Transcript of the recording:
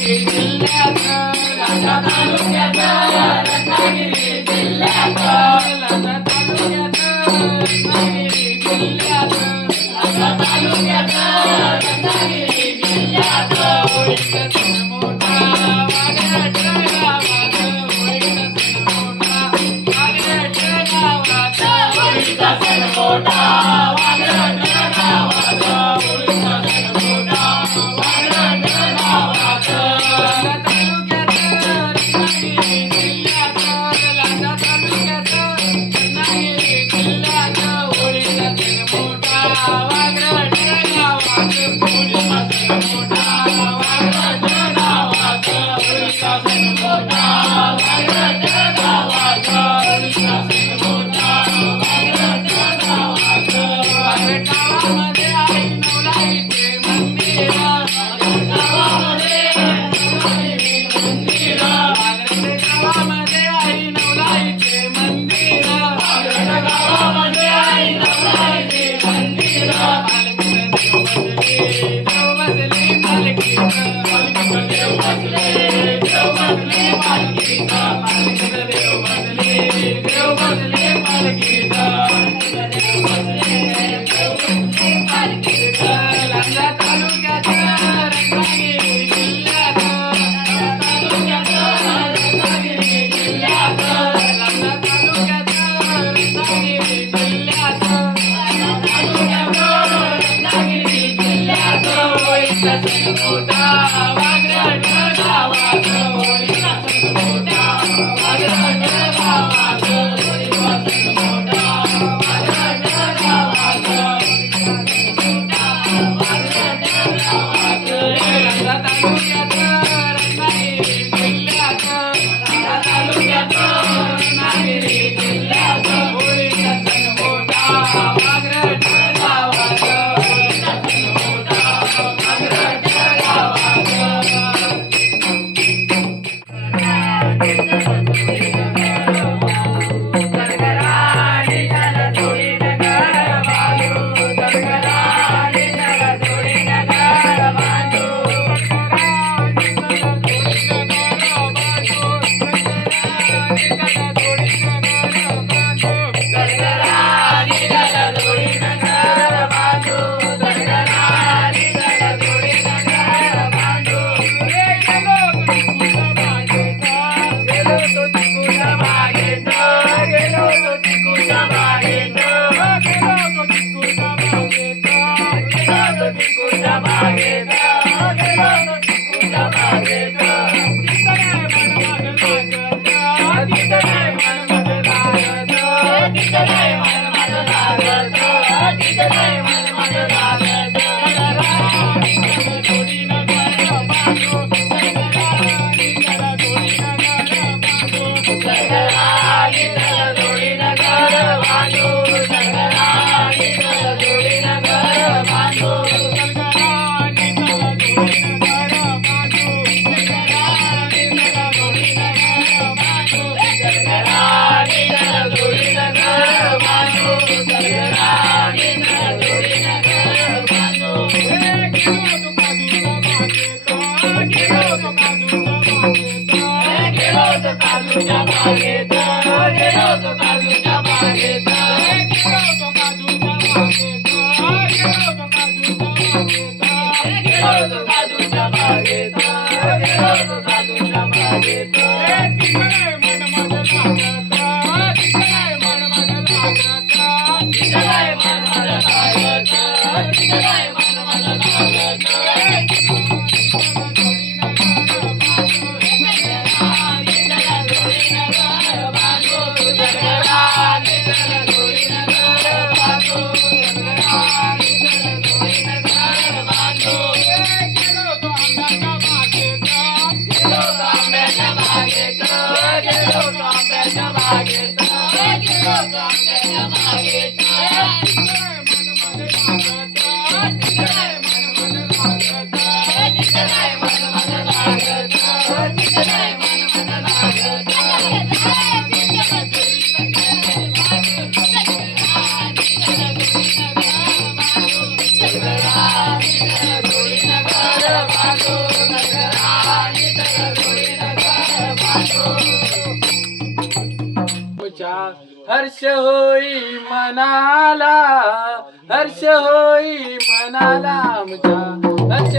जिल्ह्यात लांजा तालुक्यात रत्नागिरी जिल्ह्यात लांजा तालुक्यात रत्नागिरी जिल्ह्यात लांजा तालुक्यात रत्नागिरी जिल्ह्यात होळीचा सण मोठा वाघाट गावात होळीचा सण मोठा वाघाट गावात होळीचा सण मोठा वाघाट गावात होळीचा सण मोठा वाघाट गावात लांजा तालुक्यात रत्नागिरी जिल्ह्यात लांजा तालुक्यात रत्नागिरी जिल्ह्यात होळीचा सण मोठा वाघाट गावात होळीचा सण मोठा वाघाट गावात होळीचा सण मोठा वाघाट गावात होळीचा सण मोठा वाघाट गावात गावामध्ये आई नवलाईचे मंदिर गावामध्ये नवलाईचे मंदिर गावामध्ये आई नवलाईचे मंदिर गावामध्ये आई नवलाईचे मंदिर देव बसले पालखीत देव बसले पालखीत देव बसले पालखीत लांजा तालुक्यात रत्नागिरी जिल्ह्यात तालुक्यात रत्नागिरी जिल्ह्यात लांजा तालुक्यात रत्नागिरी जिल्ह्यात तालुक्यात रत्नागिरी जिल्ह्यात होळीचा सण मोठा वाघाट गावात होळीचा सण मोठा वाघाट गावात होळीचा सण मोठा वाघाट गावात लांजा तालुक्यात रत्नागिरी जिल्ह्यात लांजा तालुक्यात रत्नागिरी जिल्ह्यात होळीचा सण मोठा वाघाट गावात होळीचा सण मोठा वाघाट गावात आंब्याच्या हर्ष होई मनाला, हर्ष होई मनाला आमच्या, हर्ष